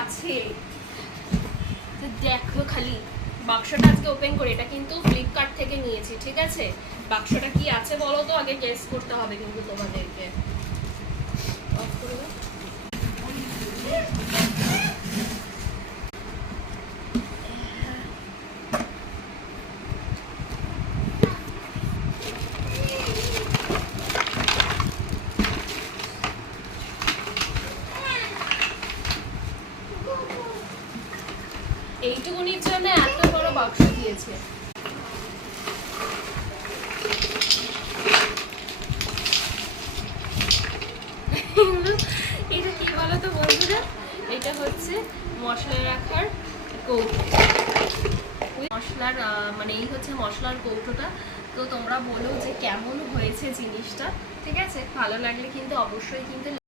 আছে দেখো খালি। বাক্সটা আজকে ওপেন করি, এটা কিন্তু ফ্লিপকার্ট থেকে নিয়েছি, ঠিক আছে? বাক্সটা কি আছে বলো তো, আগে গেস করতে হবে কিন্তু তোমাদেরকে। অফ করে দাও। এইটুকুনির জন্য এত বড় বাক্স দিয়েছে। এটা কি বলো তো বন্ধুরা, এটা হচ্ছে মশলা রাখার কৌটো। মশলার মানে এই হচ্ছে মশলার কৌটোটা। তো তোমরা বলো যে কেমন হয়েছে জিনিসটা, ঠিক আছে? ভালো লাগলে কিন্তু অবশ্যই কিন্তু